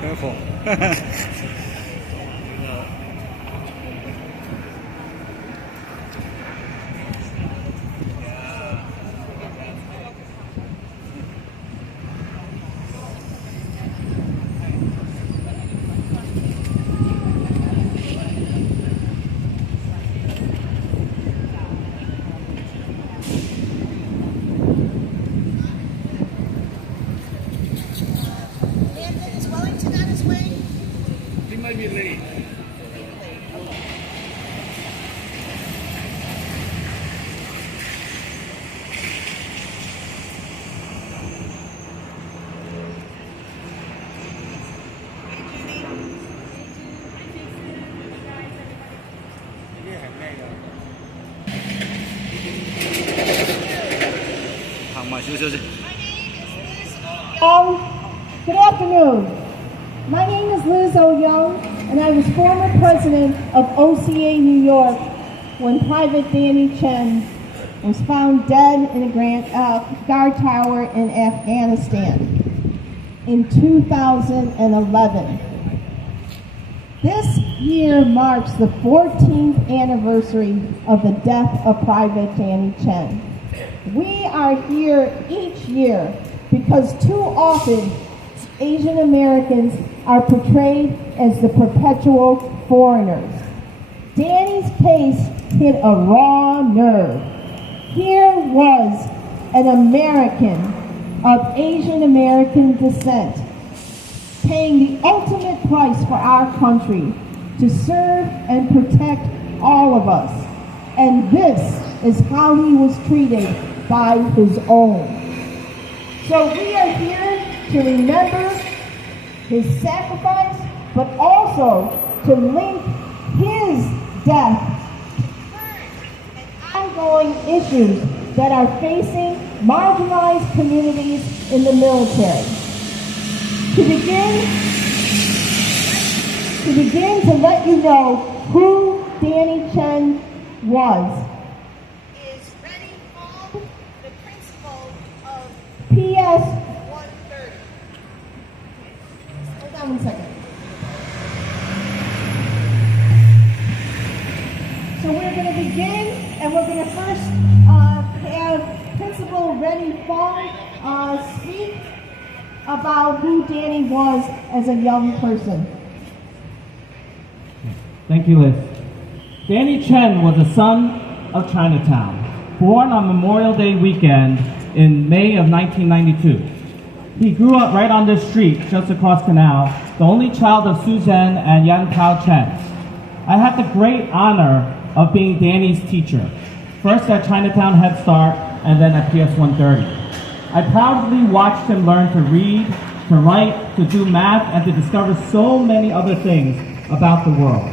Careful. Maybe late. Good afternoon. My name is Liz O'Young, and I was former president of OCA New York when Private Danny Chen was found dead in a guard tower in Afghanistan in 2011. This year marks the 14th anniversary of the death of Private Danny Chen. We are here each year because too often Asian Americans are portrayed as the perpetual foreigners. Danny's case hit a raw nerve. Here was an American of Asian American descent paying the ultimate price for our country to serve and protect all of us. And this is how he was treated by his own. So we are here to remember his sacrifice, but also to link his death to current and ongoing issues that are facing marginalized communities in the military. To begin to let you know who Danny Chen was is Rennie Fong, the principal of PS 130. Hold on 1 second. So we're going to begin, and we're going to first have Principal Rennie Fong speak about who Danny was as a young person. Thank you, Liz. Danny Chen was a son of Chinatown, born on Memorial Day weekend in May of 1992. He grew up right on this street, just across Canal, the only child of Suzanne and Yan Tao Chen. I had the great honor of being Danny's teacher, first at Chinatown Head Start and then at PS 130. I proudly watched him learn to read, to write, to do math, and to discover so many other things about the world.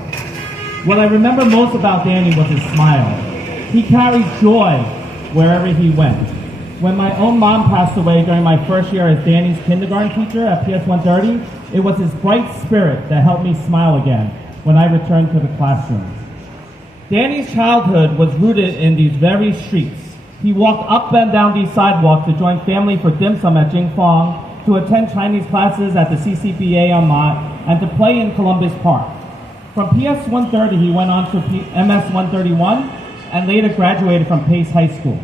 What I remember most about Danny was his smile. He carried joy wherever he went. When my own mom passed away during my first year as Danny's kindergarten teacher at PS 130, it was his bright spirit that helped me smile again when I returned to the classroom. Danny's childhood was rooted in these very streets. He walked up and down these sidewalks to join family for dim sum at Jingfong, to attend Chinese classes at the CCBA on Mott, and to play in Columbus Park. From PS 130, he went on to MS 131 and later graduated from Pace High School.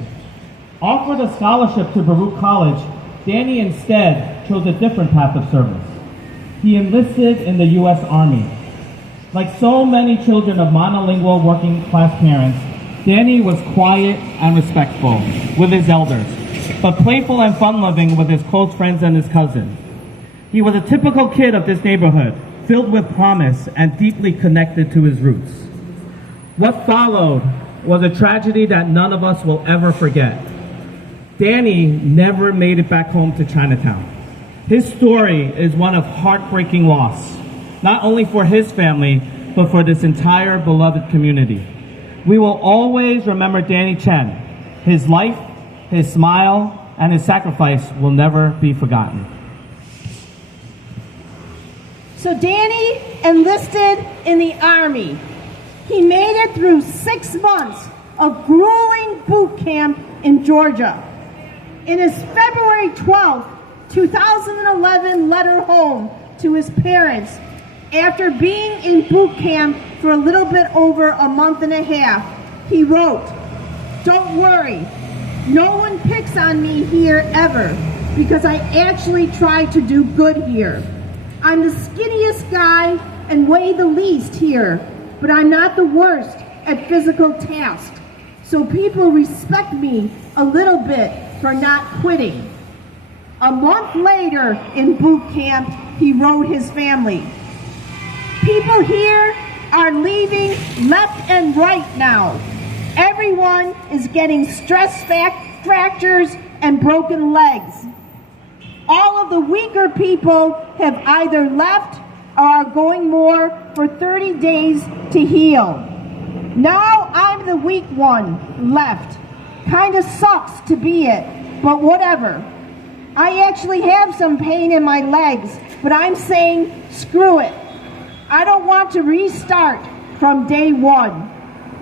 Offered a scholarship to Baruch College, Danny instead chose a different path of service. He enlisted in the U.S. Army. Like so many children of monolingual working-class parents, Danny was quiet and respectful with his elders, but playful and fun-loving with his close friends and his cousins. He was a typical kid of this neighborhood, filled with promise and deeply connected to his roots. What followed was a tragedy that none of us will ever forget. Danny never made it back home to Chinatown. His story is one of heartbreaking loss, not only for his family, but for this entire beloved community. We will always remember Danny Chen. His life, his smile, and his sacrifice will never be forgotten. So Danny enlisted in the Army. He made it through 6 months of grueling boot camp in Georgia. In his February 12, 2011 letter home to his parents, after being in boot camp for a little bit over a month and a half, he wrote, "Don't worry, no one picks on me here ever because I actually try to do good here. I'm the skinniest guy and weigh the least here, but I'm not the worst at physical tasks, so people respect me a little bit for not quitting." A month later in boot camp, he wrote his family, "People here are leaving left and right now. Everyone is getting stress fractures and broken legs. All of the weaker people have either left or are going more for 30 days to heal. Now I'm the weak one left. Kinda sucks to be it, but whatever. I actually have some pain in my legs, but I'm saying screw it. I don't want to restart from day one.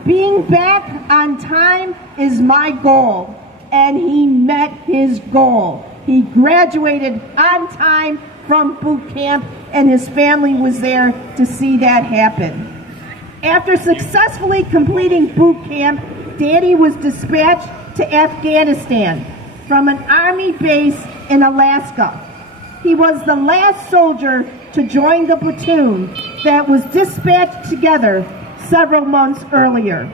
Being back on time is my goal." And he met his goal. He graduated on time from boot camp, and his family was there to see that happen. After successfully completing boot camp, Danny was dispatched to Afghanistan from an Army base in Alaska. He was the last soldier to join the platoon that was dispatched together several months earlier.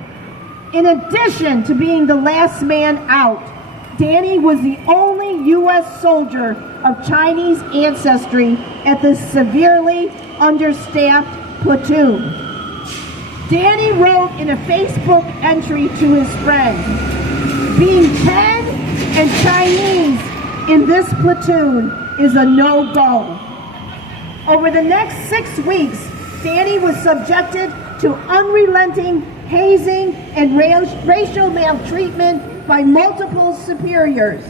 In addition to being the last man out, Danny was the only U.S. soldier of Chinese ancestry at this severely understaffed platoon. Danny wrote in a Facebook entry to his friend, "Being Chen and Chinese in this platoon is a no-go." Over the next 6 weeks, Danny was subjected to unrelenting hazing and racial maltreatment by multiple superiors.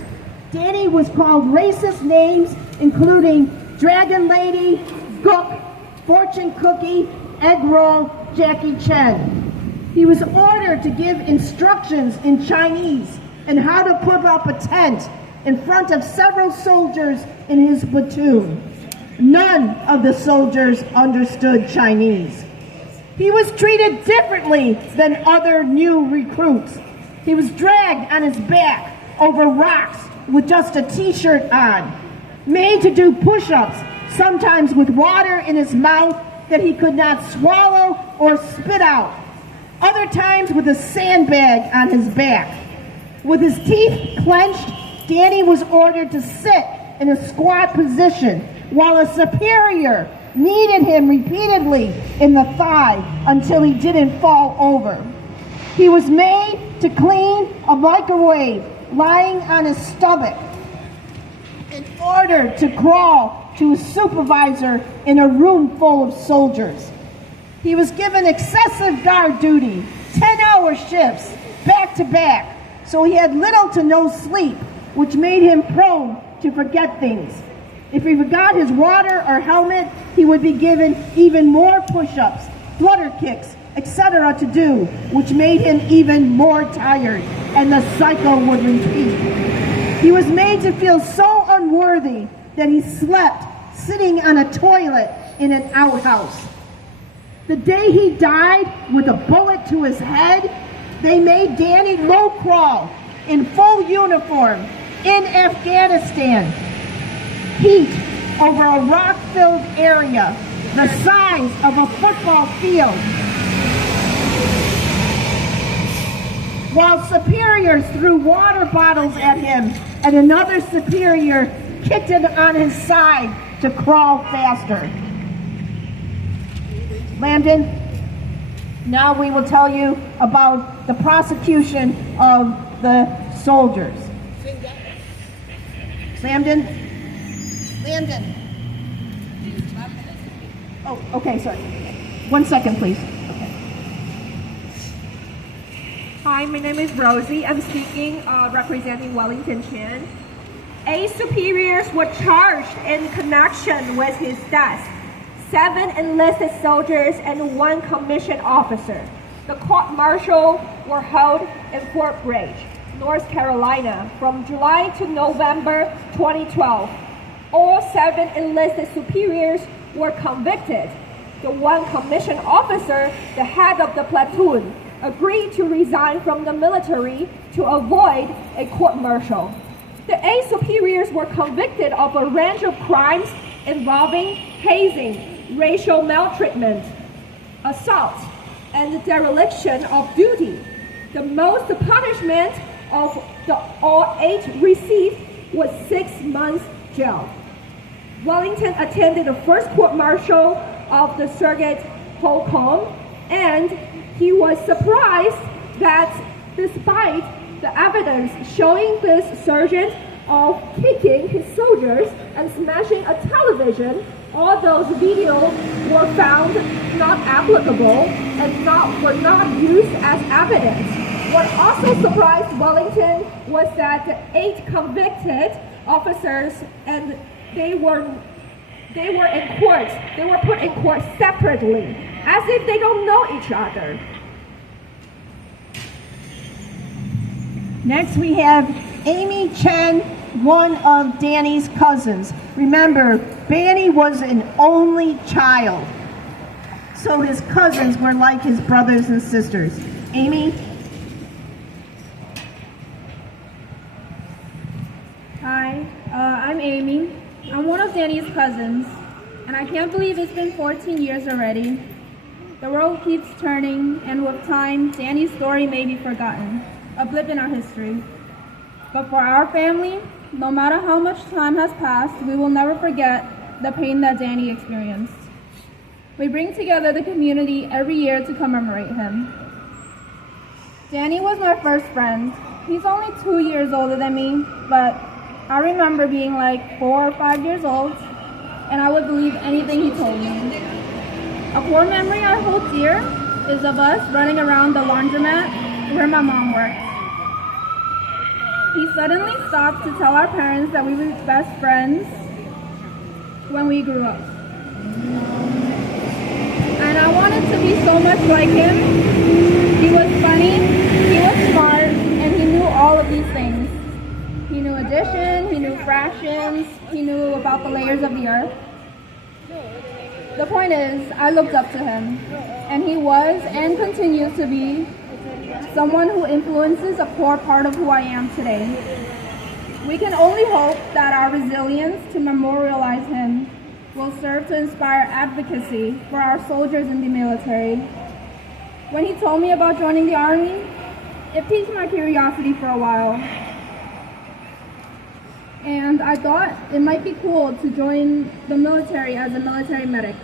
Danny was called racist names including Dragon Lady, Gook, Fortune Cookie, Egg Roll, Jackie Chen. He was ordered to give instructions in Chinese and how to put up a tent in front of several soldiers in his platoon. None of the soldiers understood Chinese. He was treated differently than other new recruits. He was dragged on his back over rocks with just a t-shirt on, made to do push-ups, sometimes with water in his mouth that he could not swallow or spit out, other times with a sandbag on his back. With his teeth clenched, Danny was ordered to sit in a squat position while a superior kneaded him repeatedly in the thigh until he didn't fall over. He was made to clean a microwave lying on his stomach in order to crawl to a supervisor in a room full of soldiers. He was given excessive guard duty, 10-hour shifts, back to back, so he had little to no sleep, which made him prone to forget things. If he forgot his water or helmet, he would be given even more push-ups, flutter kicks, etc. to do, which made him even more tired, and the cycle would repeat. He was made to feel so unworthy that he slept sitting on a toilet in an outhouse. The day he died with a bullet to his head, they made Danny low crawl in full uniform in Afghanistan. heat over a rock-filled area the size of a football field, while superiors threw water bottles at him and another superior kicked him on his side to crawl faster. Landon, now we will tell you about the prosecution of the soldiers. Landon? Oh, okay, sorry. 1 second, please. Hi, my name is Rosie. I'm speaking representing Wellington Chen. 8 superiors were charged in connection with his death. 7 enlisted soldiers and 1 commissioned officer. The court-martial were held in Fort Bragg, North Carolina, from July to November 2012. All 7 enlisted superiors were convicted. The 1 commissioned officer, the head of the platoon, agreed to resign from the military to avoid a court-martial. The 8 superiors were convicted of a range of crimes involving hazing, racial maltreatment, assault, and the dereliction of duty. The most punishment of all 8 received was 6 months jail. Wellington attended the first court-martial of the Circuit Holcomb, and he was surprised that despite the evidence showing this sergeant of kicking his soldiers and smashing a television, all those videos were found not applicable and were not used as evidence. What also surprised Wellington was that the 8 convicted officers and they were in court. They were put in court separately, as if they don't know each other. Next we have Amy Chen, one of Danny's cousins. Remember, Danny was an only child, so his cousins were like his brothers and sisters. Amy? Hi, I'm Amy. I'm one of Danny's cousins, and I can't believe it's been 14 years already. The world keeps turning, and with time, Danny's story may be forgotten, a blip in our history. But for our family, no matter how much time has passed, we will never forget the pain that Danny experienced. We bring together the community every year to commemorate him. Danny was my first friend. He's only 2 years older than me, but I remember being like 4 or 5 years old, and I would believe anything he told me. A core memory I hold dear is of us running around the laundromat where my mom worked. He suddenly stopped to tell our parents that we were best friends when we grew up. And I wanted to be so much like him. He was funny, he was smart, and he knew all of these things. He knew addition, he knew fractions, he knew about the layers of the earth. The point is, I looked up to him, and he was and continues to be someone who influences a core part of who I am today. We can only hope that our resilience to memorialize him will serve to inspire advocacy for our soldiers in the military. When he told me about joining the Army, it piqued my curiosity for a while. And I thought it might be cool to join the military as a military medic.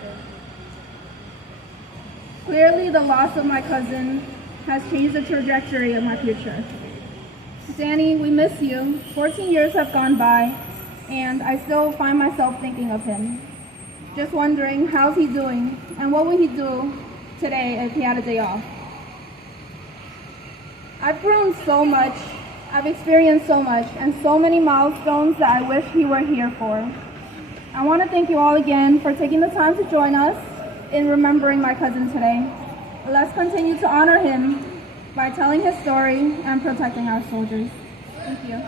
Clearly, the loss of my cousin has changed the trajectory of my future. Danny, we miss you. 14 years have gone by, and I still find myself thinking of him. Just wondering, how's he doing, and what would he do today if he had a day off? I've grown so much, I've experienced so much, and so many milestones that I wish he were here for. I want to thank you all again for taking the time to join us in remembering my cousin today. Let's continue to honor him by telling his story and protecting our soldiers. Thank you.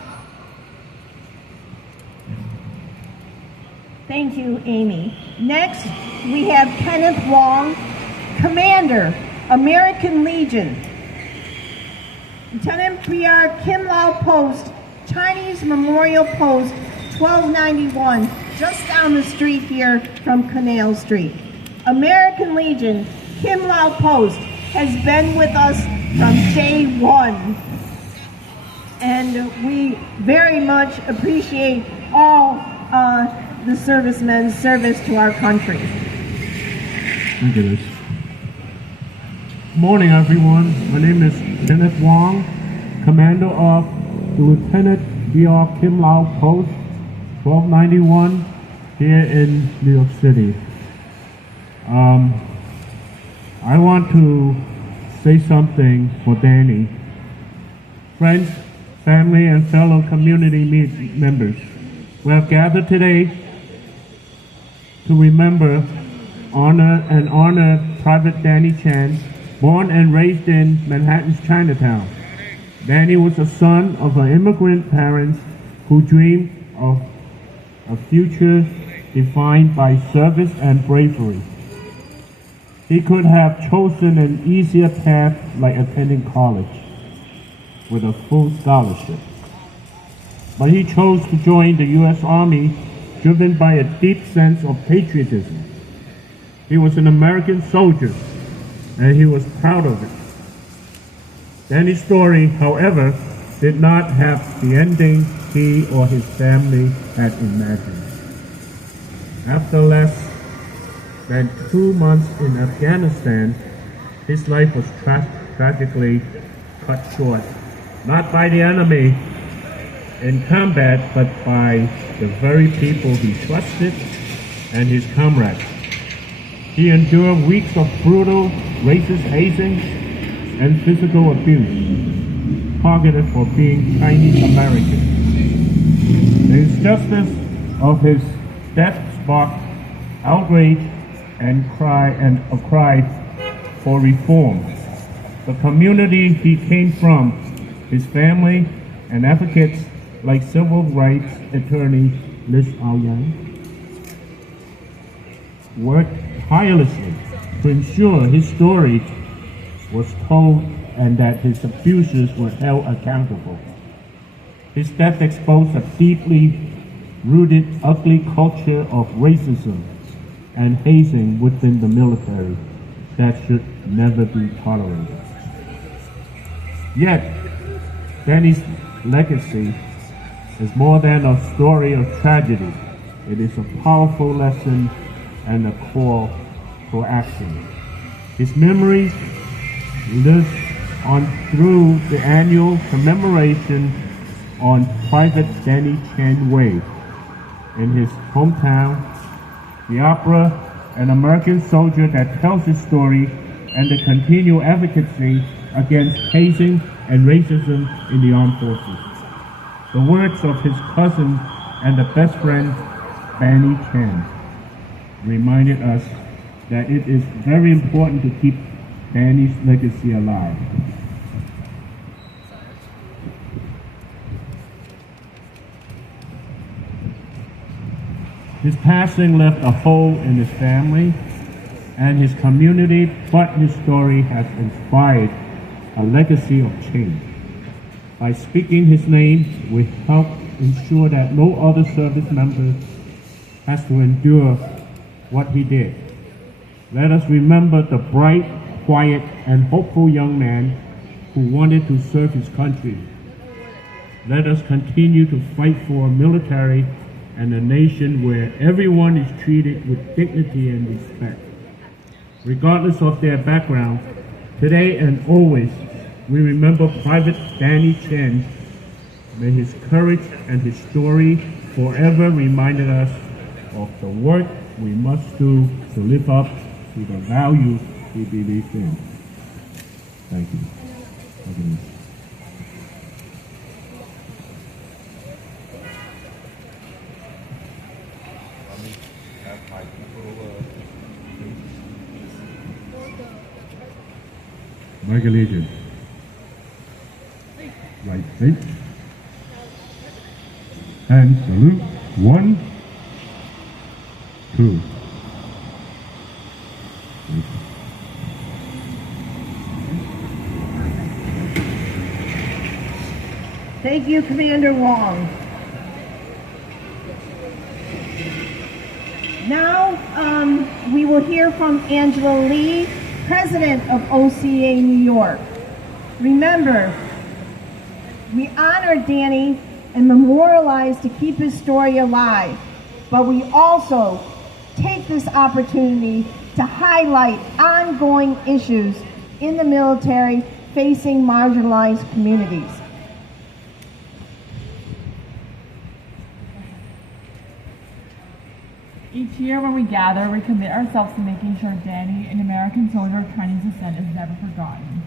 Thank you, Amy. Next, we have Kenneth Wong, Commander, American Legion. Lieutenant PR Kim Lao Post, Chinese Memorial Post 1291, just down the street here from Canal Street. American Legion, Kim Lao Post, has been with us from day one. And we very much appreciate all the servicemen's service to our country. Thank you, Liz. Morning, everyone. My name is Kenneth Wong, Commander of the Lieutenant DR Kim Lao Post, 1291, here in New York City. I want to say something for Danny. Friends, family, and fellow community members, we have gathered today to remember, honor Private Danny Chen, born and raised in Manhattan's Chinatown. Danny was the son of immigrant parents who dreamed of a future defined by service and bravery. He could have chosen an easier path like attending college with a full scholarship. But he chose to join the U.S. Army, driven by a deep sense of patriotism. He was an American soldier, and he was proud of it. Danny's story, however, did not have the ending he or his family had imagined. After less than 2 months in Afghanistan, his life was tragically cut short, not by the enemy in combat, but by the very people he trusted and his comrades. He endured weeks of brutal racist hazing and physical abuse, targeted for being Chinese American. The injustice of his death sparked outrage and a cry for reform. The community he came from, his family, and advocates like civil rights attorney Liz Aoyang worked tirelessly to ensure his story was told and that his abusers were held accountable. His death exposed a deeply rooted, ugly culture of racism and hazing within the military that should never be tolerated. Yet, Danny's legacy is more than a story of tragedy. It is a powerful lesson and a call for action. His memory lives on through the annual commemoration on Private Danny Chen Way in his hometown, the opera, an American soldier that tells his story, and the continual advocacy against hazing and racism in the armed forces. The words of his cousin and the best friend, Danny Chen, reminded us that it is very important to keep Danny's legacy alive. His passing left a hole in his family and his community, but his story has inspired a legacy of change. By speaking his name, we help ensure that no other service member has to endure what he did. Let us remember the bright, quiet, and hopeful young man who wanted to serve his country. Let us continue to fight for a military and a nation where everyone is treated with dignity and respect. Regardless of their background, today and always, we remember Private Danny Chen. May his courage and his story forever remind us of the work we must do to live up to the values we believe in. Thank you. Thank you. Michael Legion. Right feet. And salute. 1, 2. Thank you, Commander Wong. Now we will hear from Angela Lee, President of OCA New York. Remember, we honor Danny and memorialize to keep his story alive, but we also take this opportunity to highlight ongoing issues in the military facing marginalized communities. Each year when we gather, we commit ourselves to making sure Danny, an American soldier of Chinese descent, is never forgotten.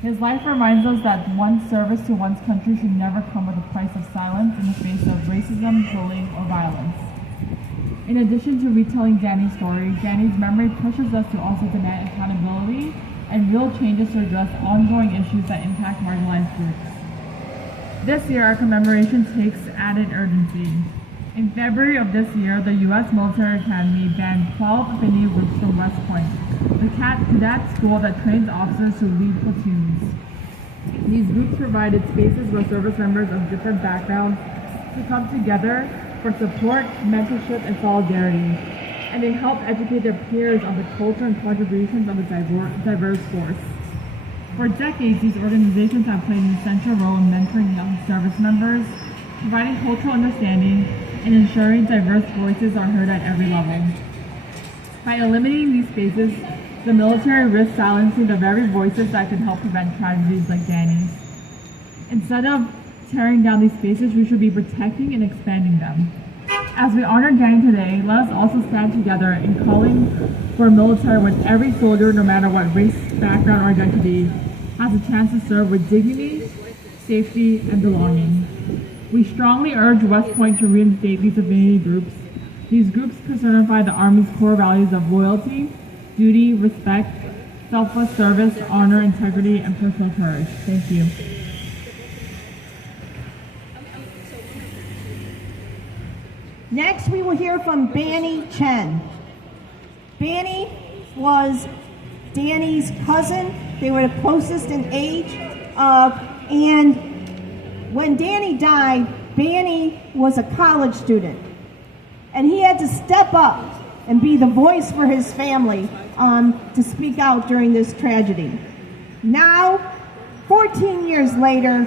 His life reminds us that one's service to one's country should never come with a price of silence in the face of racism, bullying, or violence. In addition to retelling Danny's story, Danny's memory pushes us to also demand accountability and real changes to address ongoing issues that impact marginalized groups. This year, our commemoration takes added urgency. In February of this year, the U.S. Military Academy banned 12 affinity groups from West Point, the cadet school that trains officers to lead platoons. These groups provided spaces where service members of different backgrounds could come together for support, mentorship, and solidarity, and they help educate their peers on the culture and contributions of a diverse force. For decades, these organizations have played an essential role in mentoring young service members, providing cultural understanding, and ensuring diverse voices are heard at every level. By eliminating these spaces, the military risks silencing the very voices that could help prevent tragedies like Danny's. Instead of tearing down these spaces, we should be protecting and expanding them. As we honor Danny today, let us also stand together in calling for a military where every soldier, no matter what race, background, or identity, has a chance to serve with dignity, safety, and belonging. We strongly urge West Point to reinstate these affinity groups. These groups personify the Army's core values of loyalty, duty, respect, selfless service, honor, integrity, and personal courage. Thank you. Next, we will hear from Banny Chen. Banny was Danny's cousin. They were the closest in age. And when Danny died, Banny was a college student. And he had to step up and be the voice for his family to speak out during this tragedy. Now, 14 years later,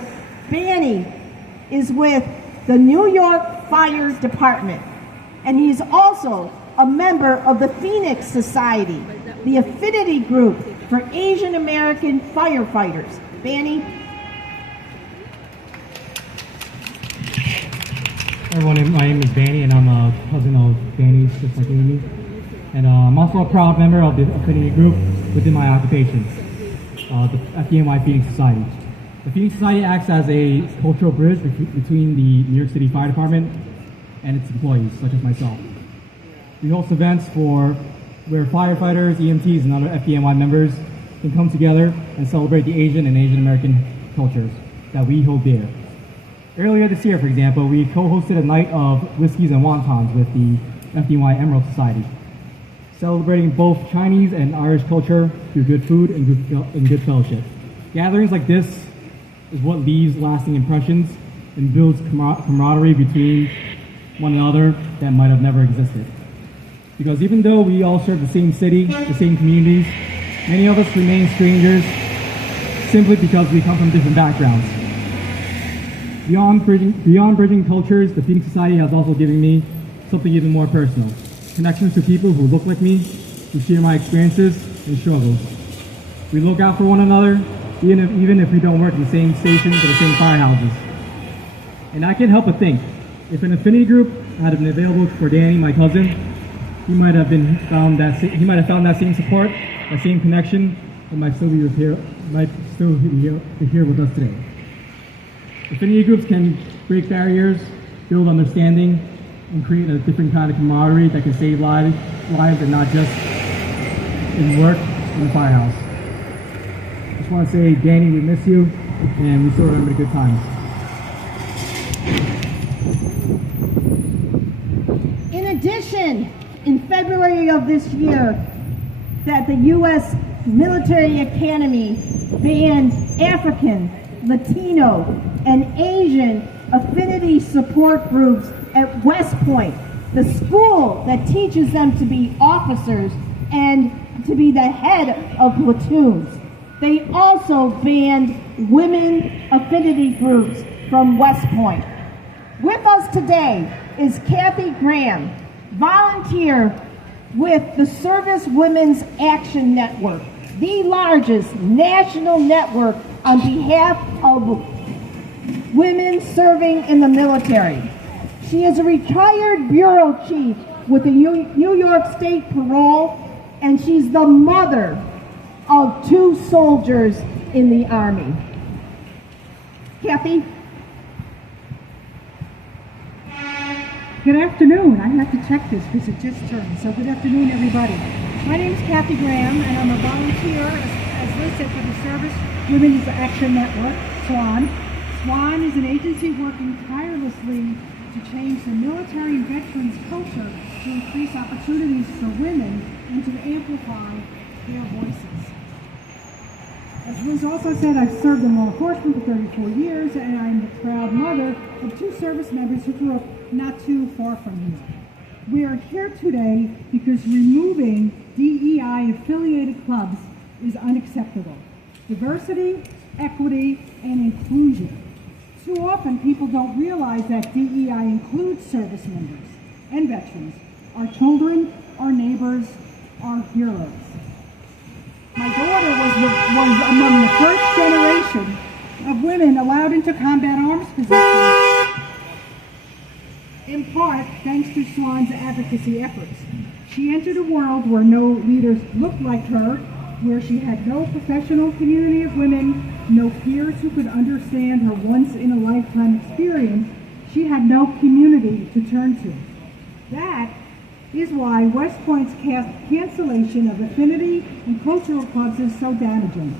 Banny is with the New York Fire Department, and he's also a member of the Phoenix Society, the affinity group for Asian American firefighters. Banny? Hi everyone, my name is Banny, and I'm a cousin of Danny's, just like Amy. And I'm also a proud member of the affinity group within my occupation, the FDNY Phoenix Society. The Phoenix Society acts as a cultural bridge between the New York City Fire Department and its employees, such as myself. We host events where firefighters, EMTs, and other FDNY members can come together and celebrate the Asian and Asian American cultures that we hold dear. Earlier this year, for example, we co-hosted a night of whiskeys and wontons with the FDNY Emerald Society, celebrating both Chinese and Irish culture through good food and good fellowship. Gatherings like this is what leaves lasting impressions and builds camaraderie between one another that might have never existed. Because even though we all serve the same city, the same communities, many of us remain strangers simply because we come from different backgrounds. Beyond bridging cultures, the Phoenix Society has also given me something even more personal. Connections to people who look like me, who share my experiences and struggles. We look out for one another, even if we don't work in the same stations or the same firehouses. And I can't help but think, if an affinity group had been available for Danny, my cousin, he might have found that same support, that same connection, and might still be here with us today. Affinity groups can break barriers, build understanding, and create a different kind of camaraderie that can save lives and not just in work in the firehouse. I just want to say, Danny, we miss you, and we still remember the good times. In addition, in February of this year, that the U.S. Military Academy banned African, Latino, and Asian affinity support groups at West Point the school that teaches them to be officers and to be the head of platoons. They also banned women affinity groups from West Point. With us today is Kathy Graham, volunteer with the Service Women's Action Network, the largest national network on behalf of women serving in the military. She is a retired bureau chief with the New York State Parole, and she's the mother of 2 soldiers in the Army. Kathy? Good afternoon. I have to check this because it just turned. So good afternoon, everybody. My name is Kathy Graham, and I'm a volunteer, as listed, for the Service Women's Action Network, SWAN. SWAN is an agency working tirelessly to change the military and veterans culture to increase opportunities for women and to amplify their voices. As Liz also said, I've served in law enforcement for 34 years, and I'm the proud mother of 2 service members who grew up not too far from here. We are here today because removing DEI-affiliated clubs is unacceptable. Diversity, equity, and inclusion. Too often, people don't realize that DEI includes service members and veterans, our children, our neighbors, our heroes. My daughter was among the first generation of women allowed into combat arms positions, in part thanks to SWAN's advocacy efforts. She entered a world where no leaders looked like her, where she had no professional community of women, no peers who could understand her once-in-a-lifetime experience. She had no community to turn to. That is why West Point's cancellation of affinity and cultural clubs is so damaging.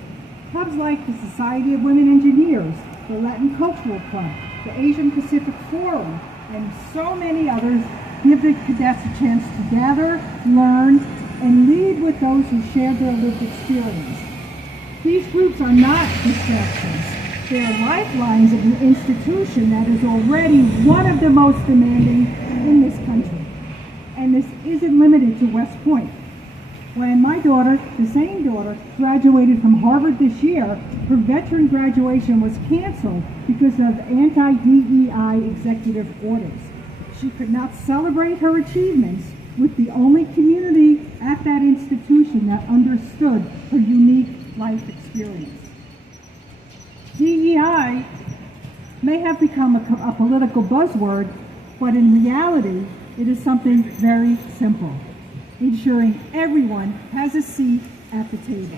Clubs like the Society of Women Engineers, the Latin Cultural Club, the Asian Pacific Forum, and so many others give the cadets a chance to gather, learn, and lead with those who share their lived experience. These groups are not distractions. They are lifelines of an institution that is already one of the most demanding in this country. And this isn't limited to West Point. When my daughter, the same daughter, graduated from Harvard this year, her veteran graduation was canceled because of anti-DEI executive orders. She could not celebrate her achievements with the only community at that institution that understood her unique life experience. DEI may have become a political buzzword, but in reality, it is something very simple, ensuring everyone has a seat at the table.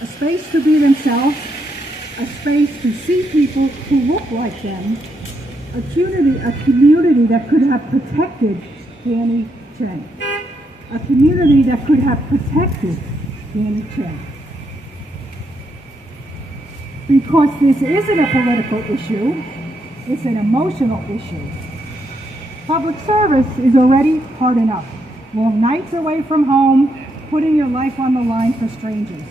A space to be themselves, a space to see people who look like them, a community that could have protected Danny Chen. A community that could have protected Danny Chen. Because this isn't a political issue, it's an emotional issue. Public service is already hard enough. Long nights away from home, putting your life on the line for strangers.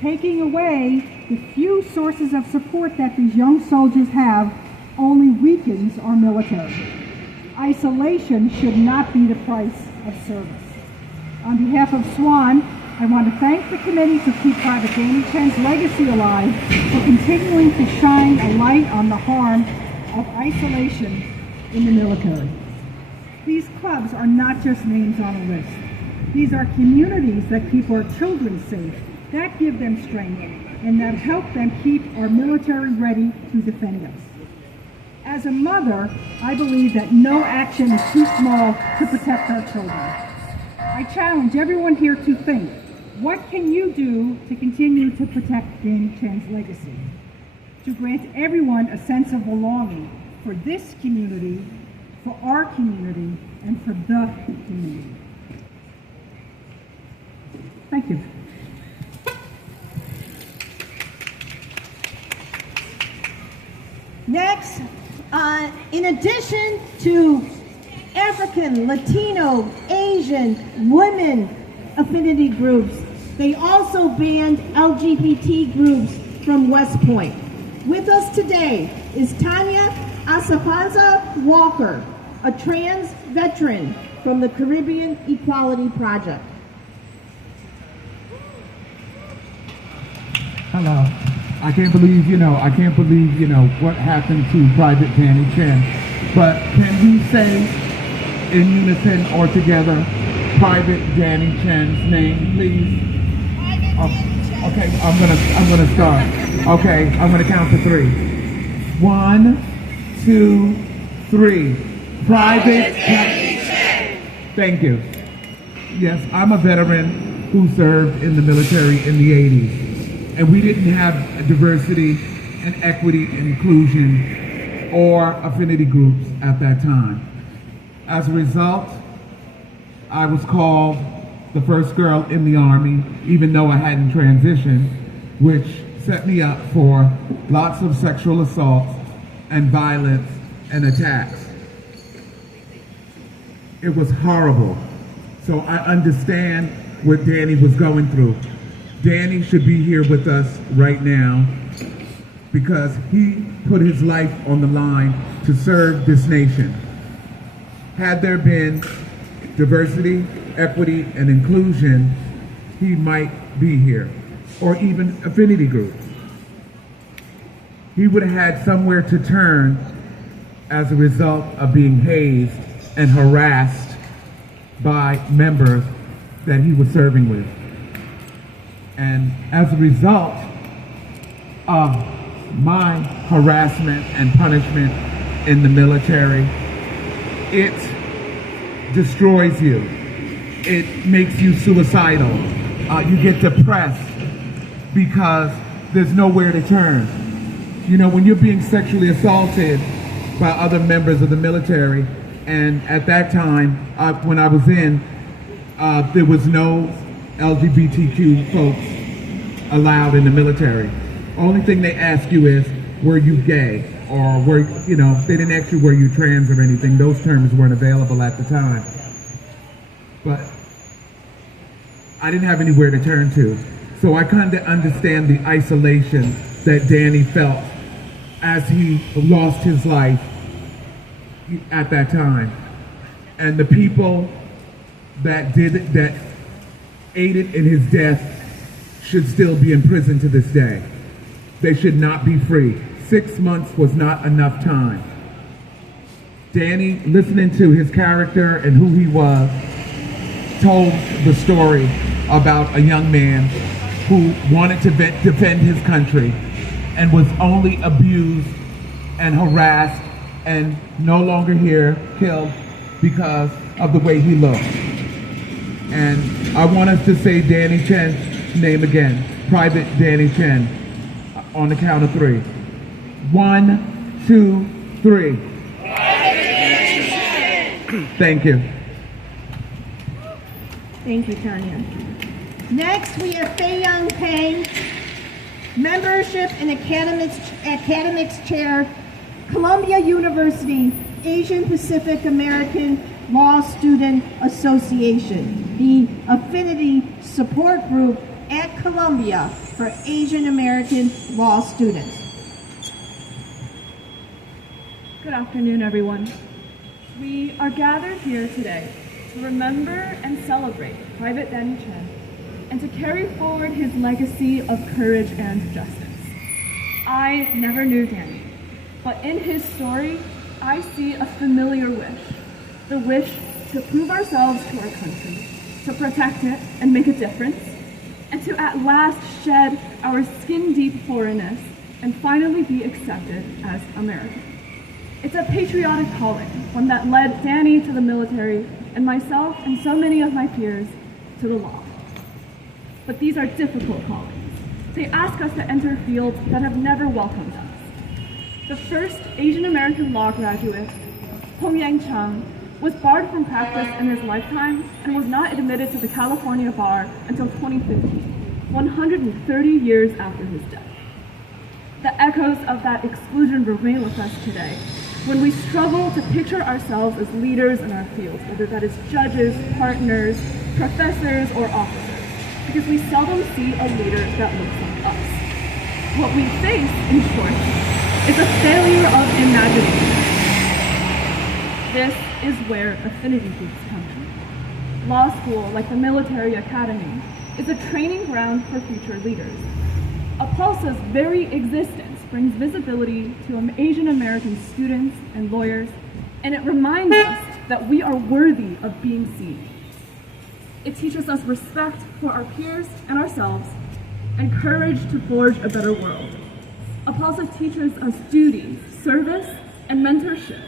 Taking away the few sources of support that these young soldiers have only weakens our military. Isolation should not be the price of service. On behalf of SWAN, I want to thank the committee to keep Private Danny Chen's legacy alive for continuing to shine a light on the harm of isolation in the military. These clubs are not just names on a list. These are communities that keep our children safe, that give them strength, and that help them keep our military ready to defend us. As a mother, I believe that no action is too small to protect our children. I challenge everyone here to think, what can you do to continue to protect Danny Chen's legacy? To grant everyone a sense of belonging for this community, for our community, and for the community. Thank you. Next, in addition to African, Latino, Asian, women affinity groups, they also banned LGBT groups from West Point. With us today is Tanya Asafanza Walker, a trans veteran from the Caribbean Equality Project. Hello. I can't believe, what happened to Private Danny Chen. But can we say in unison or together, Private Danny Chen's name, please? Okay, I'm gonna start. Okay, I'm gonna count to 3. 1, 2, 3. Private Danny Chen. Thank you. Yes, I'm a veteran who served in the military in the 80s. And we didn't have diversity and equity and inclusion or affinity groups at that time. As a result, I was called the first girl in the Army, even though I hadn't transitioned, which set me up for lots of sexual assaults and violence and attacks. It was horrible. So I understand what Danny was going through. Danny should be here with us right now because he put his life on the line to serve this nation. Had there been diversity, equity, and inclusion, he might be here, or even affinity groups. He would have had somewhere to turn as a result of being hazed and harassed by members that he was serving with. And as a result of my harassment and punishment in the military, it destroys you. It makes you suicidal. You get depressed because there's nowhere to turn. When you're being sexually assaulted by other members of the military, and at that time, when I was in, there was no LGBTQ folks allowed in the military. Only thing they ask you is, were you gay? Or they didn't ask you were you trans or anything. Those terms weren't available at the time. But I didn't have anywhere to turn to. So I kind of understand the isolation that Danny felt as he lost his life at that time. And the people that aided in his death should still be in prison to this day. They should not be free. 6 months was not enough time. Danny, listening to his character and who he was, told the story about a young man who wanted to defend his country and was only abused and harassed and no longer here, killed because of the way he looked. And I want us to say Danny Chen's name again, Private Danny Chen, on the count of 3. 1, 2, 3. Thank you. Thank you, Tanya. Next, we have Fei Young Peng, membership in academics chair, Columbia University Asian Pacific American Law Student Association, the affinity support group at Columbia for Asian American law students. Good afternoon, everyone. We are gathered here today to remember and celebrate Private Danny Chen and to carry forward his legacy of courage and justice. I never knew Danny, but in his story, I see a familiar wish, the wish to prove ourselves to our country, to protect it and make a difference, and to at last shed our skin-deep foreignness and finally be accepted as American. It's a patriotic calling, one that led Danny to the military and myself and so many of my peers to the law. But these are difficult callings. They ask us to enter fields that have never welcomed us. The first Asian American law graduate, Hong Yang Chang, was barred from practice in his lifetime and was not admitted to the California bar until 2015, 130 years after his death. The echoes of that exclusion remain with us today, when we struggle to picture ourselves as leaders in our fields, whether that is judges, partners, professors, or officers, because we seldom see a leader that looks like us. What we face, in short, is a failure of imagination. This is where affinity groups come in. Law school, like the military academy, is a training ground for future leaders. APALSA's very existence brings visibility to Asian American students and lawyers, and it reminds us that we are worthy of being seen. It teaches us respect for our peers and ourselves, and courage to forge a better world. APALSA teaches us duty, service, and mentorship.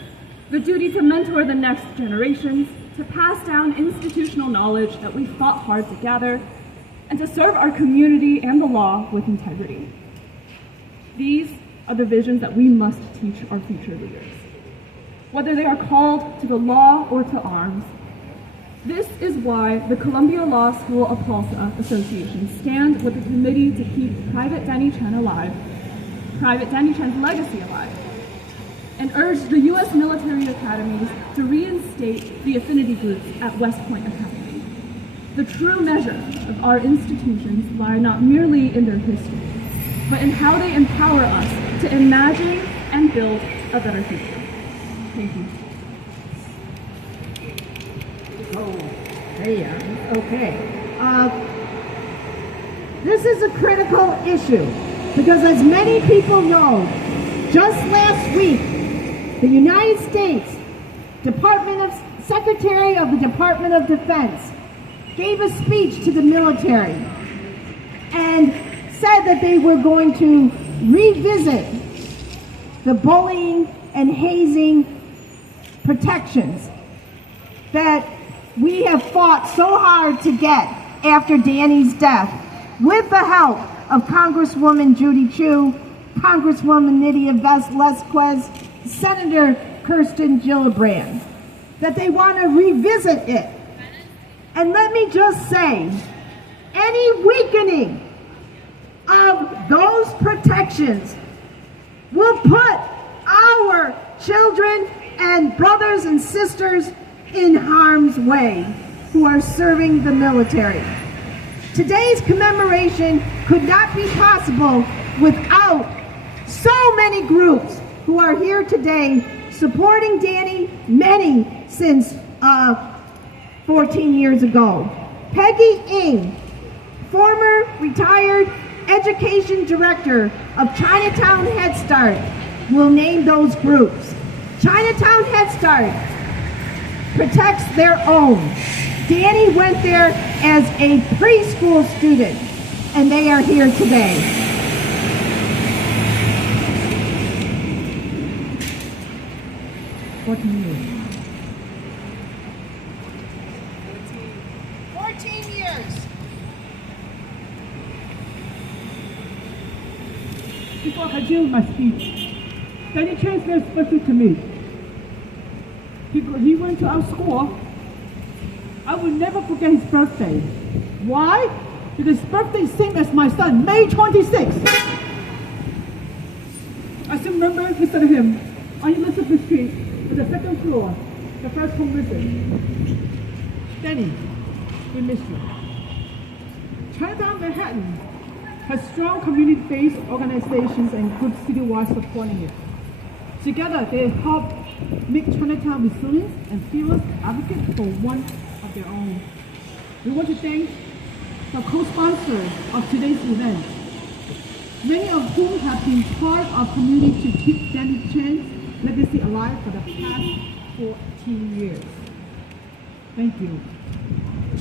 The duty to mentor the next generations, to pass down institutional knowledge that we fought hard to gather, and to serve our community and the law with integrity. These are the visions that we must teach our future leaders. Whether they are called to the law or to arms, this is why the Columbia Law School APALSA Association stands with the committee to keep Private Danny Chen alive, Private Danny Chen's legacy alive, and urge the U.S. military academies to reinstate the affinity groups at West Point Academy. The true measure of our institutions lie not merely in their history, but in how they empower us to imagine and build a better future. Thank you. This is a critical issue because, as many people know, just last week, the United States Secretary of the Department of Defense gave a speech to the military and said that they were going to revisit the bullying and hazing protections that we have fought so hard to get after Danny's death, with the help of Congresswoman Judy Chu, Congresswoman Nydia Velázquez, Senator Kirsten Gillibrand, that they want to revisit it. And let me just say, any weakening of those protections will put our children and brothers and sisters in harm's way who are serving the military. Today's commemoration could not be possible without so many groups who are here today supporting Danny, many since 14 years ago. Peggy Ng, former retired education director of Chinatown Head Start, will name those groups. Chinatown Head Start protects their own. Danny went there as a preschool student, and they are here today. What do you mean? 14 years. Before I continue my speech, Danny Chen is very special to me. He went to our school. I will never forget his birthday. Why? Because his birthday is same as my son, May 26th. I still remember he said to him, on Elizabeth Street, at the second floor, the first home visit. Danny, we miss you. Chinatown, Manhattan has strong community-based organizations and groups citywide supporting it. Together, they help make Chinatown resilient and fearless advocates for one of their own. We want to thank the co-sponsors of today's event, many of whom have been part of community to keep Danny Chen's legacy alive for the past 14 years. Thank you.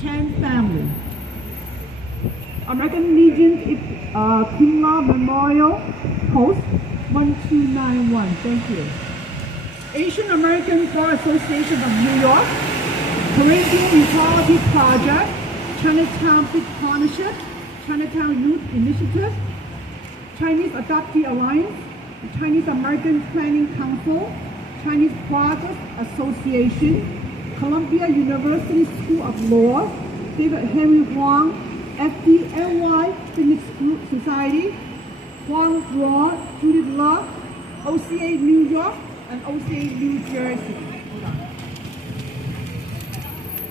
Chen family. American Legion King Law Memorial Post 1291. Thank you. Asian American Bar Association of New York, Caribbean Equality Project, Chinatown Big Partnership, Chinatown Youth Initiative, Chinese Adoptee Alliance, Chinese American Planning Council, Chinese Project Association, Columbia University School of Law, David Henry Huang, FDNY Phoenix Group Society, Huang Law, Judith Law, OCA New York, and OCA New Jersey. Hold on.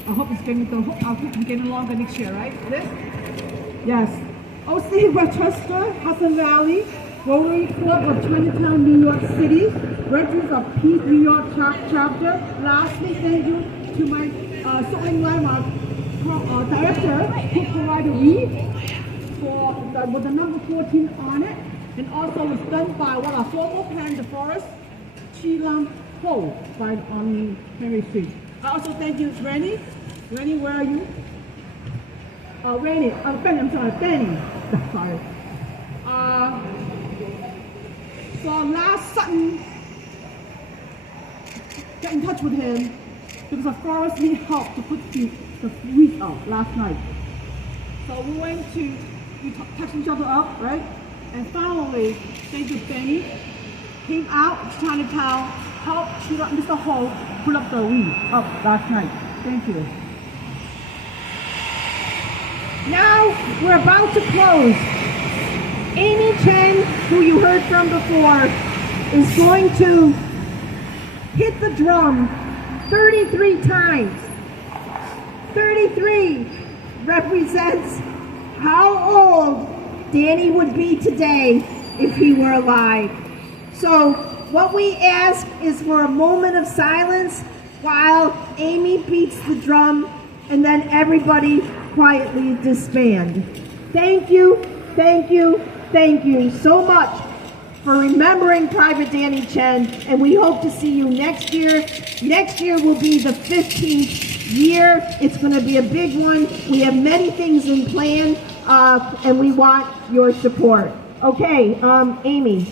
I hope I'm getting longer next year, right? This? Yes. OCA Rochester, Hudson Valley, Rotary Club of Chinatown, New York City, Registers of Peace, New York chapter. Lastly, thank you to my sewing line, director, who provided me with the number 14 on it, and also was done by one of former Pan de Forest, Chilam Ho, on Henry Street. I also thank you, Rennie. Rennie, where are you? Benny, I'm sorry, Benny. Sorry. So last Sutton, get in touch with him because the forest need help to put the wheat out last night. So we touched each other up, right? And finally, thank you, Benny, came out to Chinatown, helped Mr. Ho put up the wheat up last night. Thank you. Now we're about to close. Amy Chen, who you heard from before, is going to hit the drum 33 times. 33 represents how old Danny would be today if he were alive. So what we ask is for a moment of silence while Amy beats the drum, and then everybody quietly disband. Thank you, thank you, thank you so much for remembering Private Danny Chen, and we hope to see you next year. Next year will be the 15th year. It's going to be a big one. We have many things in plan, and we want your support. Okay, Amy.